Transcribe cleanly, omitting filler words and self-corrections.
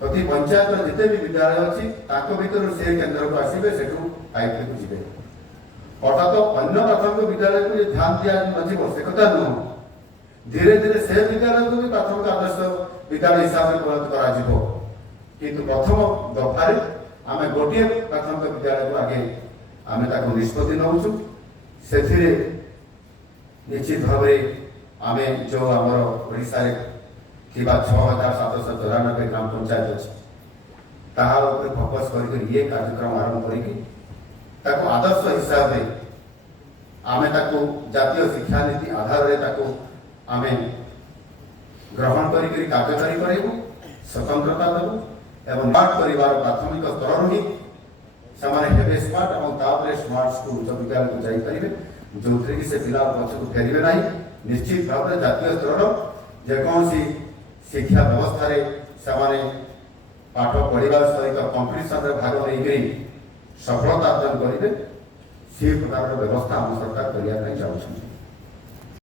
प्रति पंचायत जिते भी विद्यालय अच्छी भर से केन्द्र को आसवे से आईटी को जी अर्थात अन्य प्राथमिक विद्यालय को ध्यान दिया से कथा नुह धीरे धीरे से विद्यालय को भी प्राथमिक आदर्श विद्यालय हिसाब से परिणत कर प्रथम दफार आम गोटे प्राथमिक विद्यालय को आगे आम निष्पत्ति नौचु से निश्चित भाव आम जो आमर ओडिशा 6794 ग्राम पंचायत अच्छी फोकस कर ये कार्यक्रम आरंभ कर आदर्श हिसाब से आम जातीय शिक्षा नीति आधार आम ग्रहण कर कार्यकारी करूँ स्वतंत्रता देवु एवं स्मार्ट परिवार प्राथमिक स्तर ही से स्मार्ट और स्मार्ट स्कूल उच्च विद्यालय को जापरेंगे जो थे कि से पिला पछक फेरबे ना निश्चित भाव में जातीय स्तर जेकोसी शिक्षा व्यवस्था से पाठ पढ़ा सहित कंपिटिशन भाग नहीं सफलता अर्जन करेंगे से प्रकार व्यवस्था आम सरकार करने चाहते।